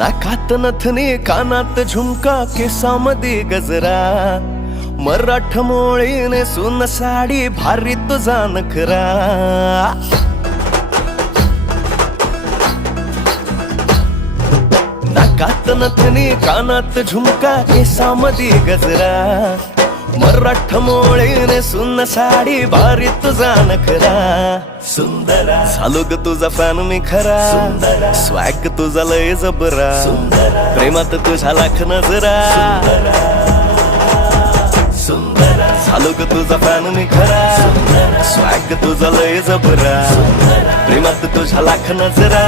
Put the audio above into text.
नाकात नथनी कानात झुमका केसामध्ये गजरा मराठ मोळीने सुन साडी भारी तुझा नखरा नाकात नथनी कानात झुमका केसामध्ये गजरा मराठ मोळीने सुन साडी भारी तुझा नखरा सुंदरा झालो ग तुझा फॅन मी खरा स्वॅग तुझा लय जबरा प्रेमात तुझा लाख नजरा झालो ग तुझा फॅन मी खरा स्वॅग तुझा लय जबरा प्रेमात तुझा लाख नजरा